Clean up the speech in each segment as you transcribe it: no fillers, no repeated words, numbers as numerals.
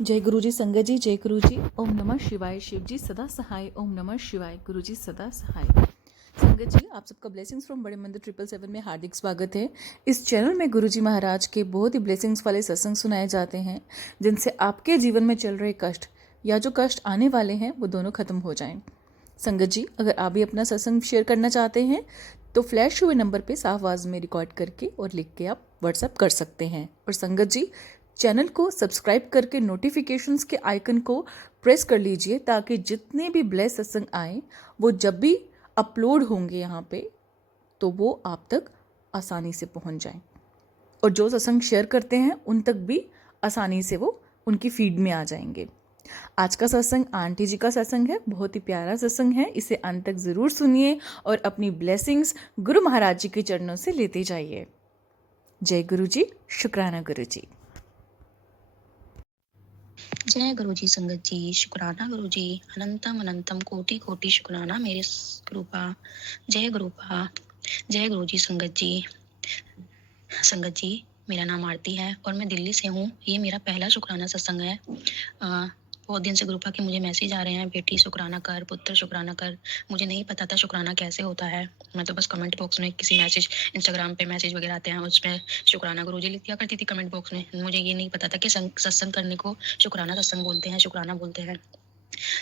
जय गुरु जी, संगत जी, जय गुरु जी। ओम नमः शिवाय। शिव जी सदा सहाय। ओम नमः शिवाय। गुरु जी सदा सहाय। संगत जी, आप सबका ब्लेसिंग्स फ्रॉम बड़े मंदिर 777 में हार्दिक स्वागत है। इस चैनल में गुरु जी महाराज के बहुत ही ब्लेसिंग्स वाले सत्संग सुनाए जाते हैं, जिनसे आपके जीवन में चल रहे कष्ट या जो कष्ट आने वाले हैं वो दोनों खत्म हो जाएं। संगत जी, अगर आप भी अपना सत्संग शेयर करना चाहते हैं तो फ्लैश हुए नंबर पे साफ आवाज में रिकॉर्ड करके और लिख के आप व्हाट्सएप कर सकते हैं। और संगत जी, चैनल को सब्सक्राइब करके नोटिफिकेशंस के आइकन को प्रेस कर लीजिए, ताकि जितने भी ब्लेस सत्संग आए वो जब भी अपलोड होंगे यहाँ पे तो वो आप तक आसानी से पहुँच जाएं। और जो सत्संग शेयर करते हैं उन तक भी आसानी से वो उनकी फीड में आ जाएंगे। आज का सत्संग आंटी जी का सत्संग है, बहुत ही प्यारा सत्संग है। इसे अंत तक ज़रूर सुनिए और अपनी ब्लेसिंग्स गुरु महाराज जी के चरणों से लेते जाइए। जय गुरु जी, शुक्राना गुरु जी। जय गुरु जी, संगत जी, शुक्राना गुरु जी, अनंतम अनंतम कोटि कोटि शुक्राना मेरे गुरुपा। जय गुरुपा। जय गुरु जी, संगत जी। संगत जी, मेरा नाम आरती है और मैं दिल्ली से हूँ। ये मेरा पहला शुक्राना सत्संग है। बहुत दिन से ग्रुपा के मुझे मैसेज आ रहे हैं, बेटी शुक्राना कर, पुत्र शुक्राना कर। मुझे नहीं पता था शुक्राना कैसे होता है। मैं तो बस कमेंट बॉक्स में किसी मैसेज, इंस्टाग्राम पे मैसेज वगैरह आते हैं, उसमें शुक्राना गुरुजी लिख दिया करती थी कमेंट बॉक्स में। मुझे ये नहीं पता था कि सत्संग करने को शुक्राना सत्संग बोलते हैं, शुक्राना बोलते हैं।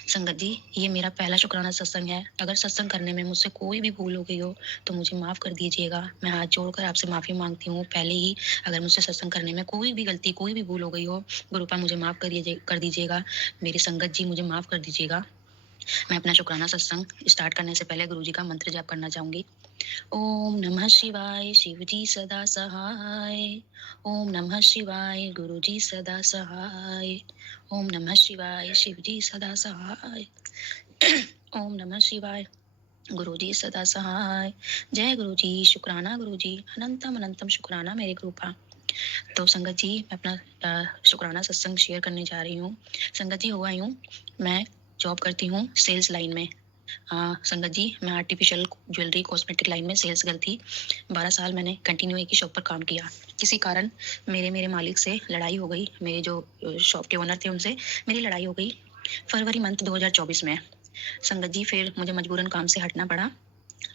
संगत जी, ये मेरा पहला शुक्राना सत्संग है। अगर सत्संग करने में मुझसे कोई भी भूल हो गई हो तो मुझे माफ़ कर दीजिएगा। मैं हाथ जोड़कर आपसे माफ़ी मांगती हूँ पहले ही। अगर मुझसे सत्संग करने में कोई भी गलती, कोई भी भूल हो गई हो, गुरुपा मुझे माफ़ कर दीजिएगा। मेरी संगत जी, मुझे माफ़ कर दीजिएगा। मैं अपना शुक्राना सत्संग स्टार्ट करने से पहले गुरुजी का मंत्र जाप करना चाहूँगी। ओम नमः शिवाय, शिव जी सदा सहाय। ओम नमः शिवाय, गुरु जी सदा सहाय। ओम नमः शिवाय, शिव जी सदा सहाय। ओम नमः शिवाय, गुरु जी सदा सहाय। जय गुरु जी, शुक्राना गुरु जी, अनंतम अनंतम शुक्राना मेरे कृपा। तो संगत जी, मैं अपना शुक्राना सत्संग शेयर करने जा रही हूँ। संगत जी, हुआ यूँ, मैं जॉब करती हूँ सेल्स लाइन में। संगत जी, मैं आर्टिफिशियल ज्वेलरी कॉस्मेटिक लाइन में सेल्स गर्ल थी। 12 साल मैंने कंटिन्यू एक ही शॉप पर काम किया। किसी कारण मेरे मेरे मालिक से लड़ाई हो गई। मेरे जो शॉप के ओनर थे उनसे मेरी लड़ाई हो गई फरवरी मंथ 2024 में। संगत जी, फिर मुझे मजबूरन काम से हटना पड़ा।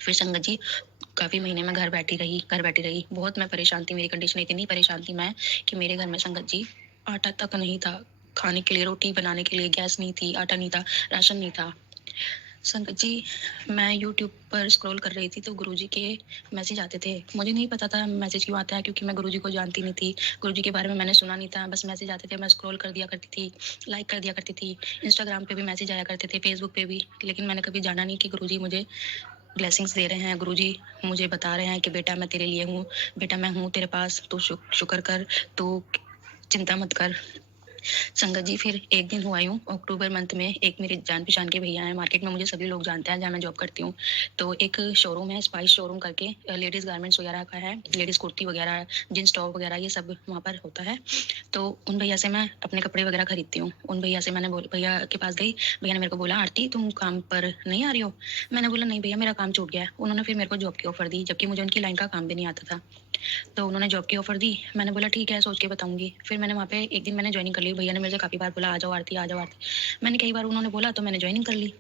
फिर संगत जी, काफ़ी महीने में घर बैठी रही। बहुत मैं परेशान थी। मेरी कंडीशन इतनी परेशान थी मैं कि मेरे घर में संगत जी आटा तक नहीं था। खाने के लिए, रोटी बनाने के लिए गैस नहीं थी, आटा नहीं था, राशन नहीं था। संगत जी, मैं यूट्यूब पर स्क्रॉल कर रही थी तो गुरुजी के मैसेज आते थे। मुझे नहीं पता था मैसेज क्यों आता है, क्योंकि मैं गुरुजी को जानती नहीं थी। गुरुजी के बारे में मैंने सुना नहीं था। बस मैसेज आते थे, मैं स्क्रॉल कर दिया करती थी, लाइक कर दिया करती थी। इंस्टाग्राम पे भी मैसेज आया करते थे, फेसबुक पे भी। लेकिन मैंने कभी जाना नहीं कि गुरुजी मुझे ब्लेसिंग्स दे रहे हैं। गुरुजी मुझे बता रहे हैं कि बेटा मैं तेरे लिए हूँ, बेटा मैं हूँ तेरे पास, तू शुक्र कर, तू चिंता मत कर। संगत जी, फिर एक दिन हुआ यूँ, अक्टूबर मंथ में एक मेरे जान पहचान के भैया हैं। मार्केट में मुझे सभी लोग जानते हैं जहाँ मैं जॉब करती हूँ। तो एक शोरूम है, स्पाइस शोरूम करके, लेडीज़ गारमेंट्स वगैरह का है। लेडीज़ कुर्ती वगैरह, जींस टॉप वगैरह ये सब वहाँ पर होता है। तो उन भैया से मैं अपने कपड़े वगैरह खरीदती हूँ। उन भैया से मैंने भैया के पास गई। भैया ने मेरे को बोला, आरती तुम काम पर नहीं आ रही हो? मैंने बोला नहीं भैया, मेरा काम छूट गया है। उन्होंने फिर मेरे को जॉब की ऑफर दी, जबकि मुझे उनकी लाइन का काम भी नहीं आता था। तो उन्होंने जॉब की ऑफर दी। मैंने बोला ठीक है, सोच के बताऊंगी। फिर मैंने वहाँ पे एक दिन मैंने ज्वाइनिंग कर ली। भैया ने मेरे से काफ़ी बार बोला आ जाओ आरती, आ जाओ आरती। मैंने कई बार उन्होंने बोला तो मैंने ज्वाइनिंग कर ली।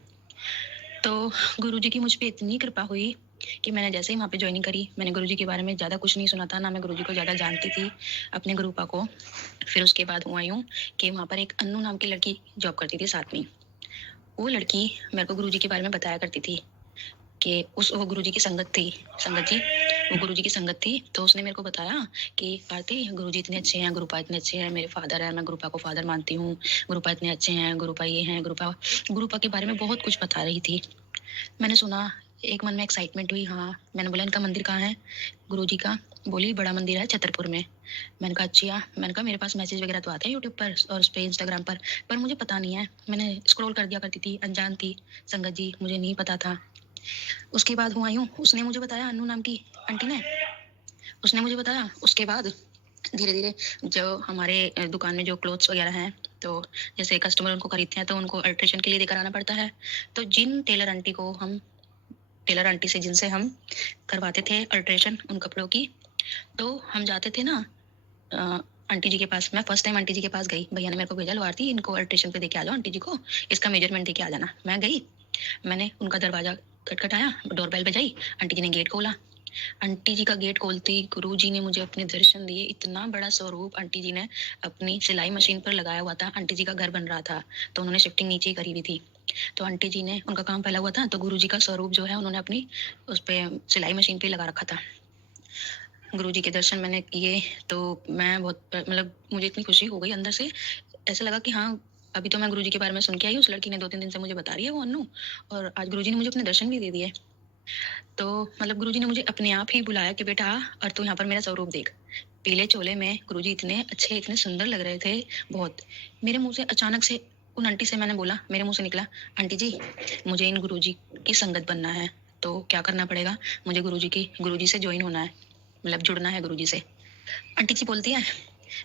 तो गुरुजी की मुझ पे इतनी कृपा हुई कि मैंने जैसे ही वहाँ पे ज्वाइनिंग करी, मैंने गुरुजी के बारे में ज़्यादा कुछ नहीं सुना था, ना मैं गुरुजी को ज़्यादा जानती थी, अपने गुरुपा को। फिर उसके बाद हुआ यूँ कि वहाँ पर एक अन्नू नाम की लड़की जॉब करती थी साथ में। वो लड़की मेरे को गुरुजी के बारे में बताया करती थी कि वो गुरुजी की संगत थी। संगत जी, वो गुरुजी की संगत थी। तो उसने मेरे को बताया कि आरती, गुरुजी इतने अच्छे हैं, गुरुपा इतने अच्छे हैं, मेरे फादर हैं, मैं गुरुपा को फादर मानती हूँ, गुरुपा इतने अच्छे हैं, गुरुपा ये हैं, गुरुपा के बारे में बहुत कुछ बता रही थी। मैंने सुना, एक मन में एक्साइटमेंट हुई। हाँ, मैंने बोला इनका मंदिर कहाँ है गुरुजी का? बोली बड़ा मंदिर है छतरपुर में। मैंने कहा अच्छा। मैंने कहा मेरे पास मैसेज वगैरह तो आते हैं यूट्यूब पर और उस पर इंस्टाग्राम पर मुझे पता नहीं है। मैंने स्क्रॉल कर दिया करती थी, अनजान थी संगत जी, मुझे नहीं पता था। उसके बाद हुआ यूँ, उसने मुझे बताया, अन्नू नाम की आंटी ने, उसने मुझे बताया। उसके बाद धीरे-धीरे जो हमारे दुकान में जो क्लोथ्स वगैरह हैं, तो जैसे कस्टमर उनको खरीदते हैं तो उनको अल्ट्रेशन के लिए लेकर आना पड़ता है। तो जिन टेलर आंटी से जिनसे हम करवाते थे अल्ट्रेशन उन कपड़ों की, तो हम जाते थे ना आंटी जी के पास, मैं फर्स्ट टाइम आंटी जी के पास गई। भैया ने मेरे को भेजा, लो आरती इनको अल्ट्रेशन पे देके आ जाओ आंटी जी को, इसका मेजरमेंट देके आ जाना। मैं गई, मैंने उनका दरवाजा खटखटाया, डोरबेल बजाई, आंटी जी ने गेट खोला। आंटी जी का गेट खोलते ही गुरु जी ने मुझे अपने दर्शन दिए। इतना बड़ा स्वरूप आंटी जी ने अपनी सिलाई मशीन पर लगाया हुआ था। आंटी जी का घर बन रहा था तो उन्होंने शिफ्टिंग नीचे ही करी हुई थी, तो आंटी जी ने, उनका काम फैला हुआ था, तो गुरु जी का स्वरूप जो है उन्होंने अपनी उस पे सिलाई मशीन पे लगा रखा था। गुरु जी के दर्शन मैंने किए तो मैं बहुत, मतलब मुझे इतनी खुशी हो गई अंदर से। ऐसा लगा कि हाँ, अभी तो मैं गुरु जी के बारे में सुन के आई हूँ, उस लड़की ने 2-3 दिन से मुझे बता रही है वो अन्नू, और आज गुरु जी ने मुझे अपने दर्शन भी दे दिए। तो मतलब गुरुजी ने मुझे अपने आप ही बुलाया कि बेटा और तू यहाँ पर मेरा स्वरूप देख। पीले चोले में गुरुजी इतने अच्छे, इतने सुंदर लग रहे थे बहुत। मेरे मुंह से अचानक से उन आंटी से मैंने बोला, मेरे मुंह से निकला, आंटी जी मुझे इन गुरुजी की संगत बनना है, तो क्या करना पड़ेगा? मुझे गुरुजी से ज्वाइन होना है, मतलब जुड़ना है गुरुजी से। आंटी जी बोलती है,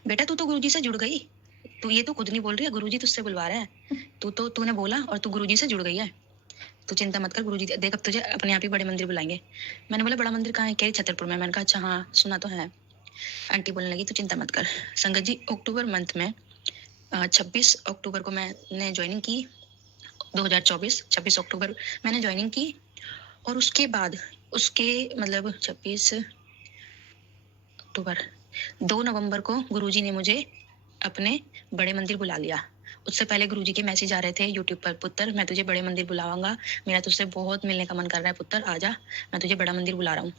बेटा तू तो गुरुजी से जुड़ गई, तू ये तो खुद नहीं बोल रही है, गुरुजी तुझसे बुलवा रहे हैं, तूने बोला और तू गुरुजी से जुड़ गई है, तू चिंता मत कर, गुरुजी देख अब तुझे अपने आप ही बड़े मंदिर बुलाएंगे। मैंने बोला बड़ा मंदिर कहाँ है? कह रही छतरपुर में। मैंने कहा अच्छा हाँ सुना तो है। आंटी बोलने लगी तू चिंता मत कर। संगत जी अक्टूबर मंथ में 26 अक्टूबर को मैंने ज्वाइनिंग की, 2024 26 अक्टूबर मैंने ज्वाइनिंग की, और उसके बाद उसके मतलब 26 अक्टूबर 2 नवंबर को गुरुजी ने मुझे अपने बड़े मंदिर बुला लिया। उससे पहले गुरुजी के मैसेज आ रहे थे यूट्यूब पर, पुत्र मैं तुझे बड़े मंदिर बुलाऊंगा, मेरा तुझसे बहुत मिलने का मन कर रहा है पुत्र, आजा मैं तुझे बड़ा मंदिर बुला रहा हूँ।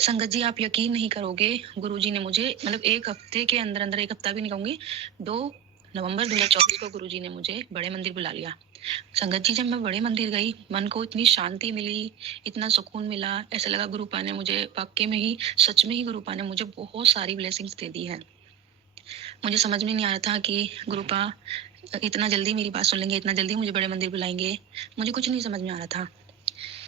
संगत जी आप यकीन नहीं करोगे, गुरुजी ने मुझे मतलब 1 हफ्ते के अंदर अंदर, 1 हफ्ता भी नहीं कहूंगी, 2 नवंबर 2024 को गुरुजी ने मुझे बड़े मंदिर बुला लिया। संगत जी जब मैं बड़े मंदिर गई, मन को इतनी शांति मिली, इतना सुकून मिला, ऐसा लगा गुरुपा ने मुझे वाकई में ही, सच में ही गुरुपा ने मुझे बहुत सारी ब्लेसिंग्स दे दी है। मुझे समझ में नहीं आ रहा था कि गुरुपा इतना जल्दी मेरी बात सुन लेंगे, इतना जल्दी मुझे बड़े मंदिर बुलाएंगे, मुझे कुछ नहीं समझ में आ रहा था।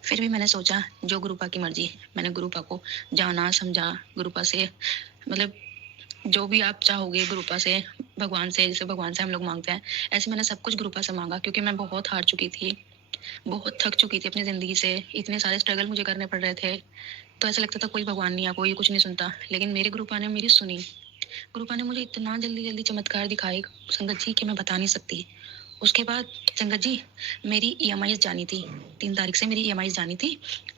फिर भी मैंने सोचा जो गुरुपा की मर्जी। मैंने गुरुपा को जाना समझा, गुरुपा से मतलब जो भी आप चाहोगे गुरुपा से, भगवान से, जैसे भगवान से हम लोग मांगते हैं, ऐसे मैंने सब कुछ गुरुपा से मांगा, क्योंकि मैं बहुत हार चुकी थी, बहुत थक चुकी थी अपनी जिंदगी से, इतने सारे स्ट्रगल मुझे करने पड़ रहे थे, तो ऐसा लगता था कोई भगवान नहीं है, कोई कुछ नहीं सुनता। लेकिन मेरे गुरुपा ने मेरी सुनी। गुरुपा ने मुझे इतना जल्दी जल्दी चमत्कार दिखाए संगत जी कि मैं बता नहीं सकती। उसके बाद संगत जी मेरी ईएमआई जानी थी, 3 तारीख से मेरी ईएमआई जानी थी,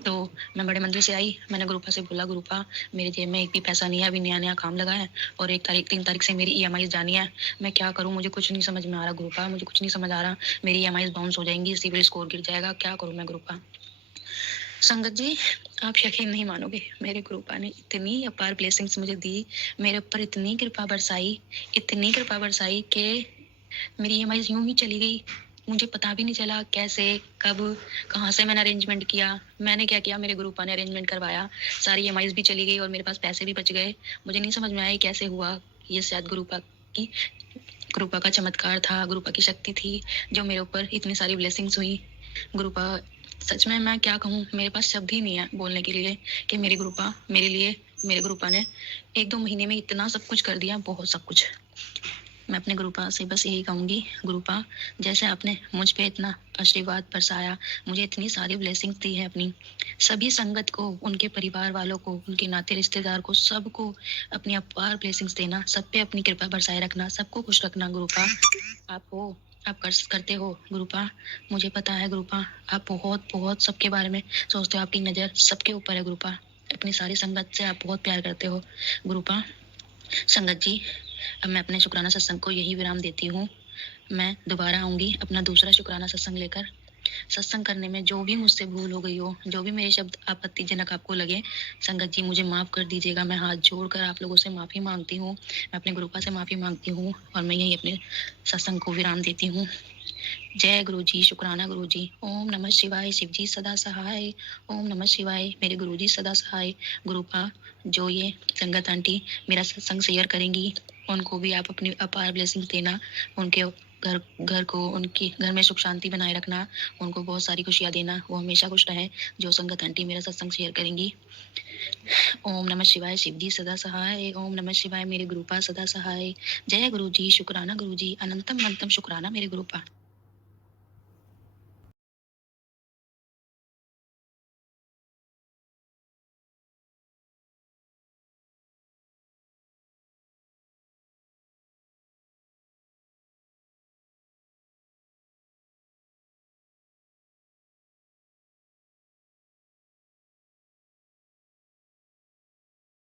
तो मैं बड़े मंदिर से आई, मैंने गुरुपा से बोला गुरुपा मेरे जेब में एक भी पैसा नहीं है, अभी नया नया काम लगा है, और 3 तारीख से मेरी ईएमआई जानी है, मैं क्या करूँ? मुझे कुछ नहीं समझ में आ रहा गुरुपा, मुझे कुछ नहीं समझ आ रहा, मेरी ईएमआई बाउंस हो जाएंगी, सिविल स्कोर गिर जाएगा, क्या करूँ मैं गुरुपा? संगत जी आप यकीन नहीं मानोगे, मेरे गुरुपा ने इतनी अपार ब्लेसिंग्स मुझे दी, मेरे ऊपर इतनी कृपा बरसाई कि मेरी ईएमआई यूं ही चली गई। मुझे पता भी नहीं चला कैसे, कब, कहाँ से मैंने अरेंजमेंट किया, मैंने क्या किया, मेरे गुरुपा ने अरेंजमेंट करवाया, सारी ईएमआईज भी चली गई और मेरे पास पैसे भी बच गए। मुझे नहीं समझ में आया कैसे हुआ, ये शायद की गुरुपा का चमत्कार था, गुरुपा की शक्ति थी जो मेरे ऊपर इतनी सारी ब्लेसिंग्स हुई। गुरुपा, सच में मैं क्या कहूँ, मेरे पास शब्द ही नहीं है बोलने के लिए कि मेरी गुरुपा मेरे लिए, मेरे गुरुपा ने 1-2 महीने में इतना सब कुछ कर दिया, बहुत सब कुछ। मैं अपने गुरुपा से बस यही कहूँगी, गुरुपा जैसे आपने मुझ पे इतना आशीर्वाद बरसाया, मुझे इतनी सारी ब्लेसिंग्स दी है अपनी, सभी संगत को, उनके परिवार वालों को, उनके नाते रिश्तेदार को, सबको अपनी अपार ब्लेसिंग्स देना, सब पे अपनी कृपा बरसाए रखना, सबको खुश रखना गुरुपा। आप हो, आप करते हो गुरुपा, मुझे पता है गुरुपा, आप बहुत बहुत सबके बारे में सोचते हो, आपकी नज़र सबके ऊपर है गुरुपा, अपनी सारी संगत से आप बहुत प्यार करते हो गुरुपा। संगत जी अब मैं अपने शुक्राना सत्संग को यही विराम देती हूँ। मैं दोबारा आऊँगी अपना दूसरा शुक्राना सत्संग लेकर। सत्संग करने में जो भी मुझसे भूल हो गई हो, जो भी मेरे शब्द आपत्तिजनक आपको लगे, संगत जी मुझे माफ़ कर दीजिएगा। मैं हाथ जोड़कर आप लोगों से माफ़ी मांगती हूँ, मैं अपने गुरुपा से माफ़ी मांगती हूँ, और मैं यही अपने सत्संग को विराम देती हूँ। जय गुरु जी, शुक्राना गुरु जी। ओम नमः शिवाय, शिव जी सदा सहाय। ओम नमः शिवाय, मेरे गुरु जी सदा सहाय। गुरुपा जो ये संगत आंटी मेरा सत्संग शेयर करेंगी, उनको भी आप अपनी अपार ब्लेसिंग देना, उनके घर घर को, उनकी घर में सुख शांति बनाए रखना, उनको बहुत सारी खुशियाँ देना, वो हमेशा खुश रहें जो संगत आंटी मेरा सत्संग शेयर करेंगी। ओम नमः शिवाय, शिव जी सदा सहाय। ओम नमः शिवाय, मेरे गुरुपा सदा सहाय। जय गुरु जी, शुक्राना गुरु जी, अनंतम अनंतम शुक्राना मेरे गुरुपा।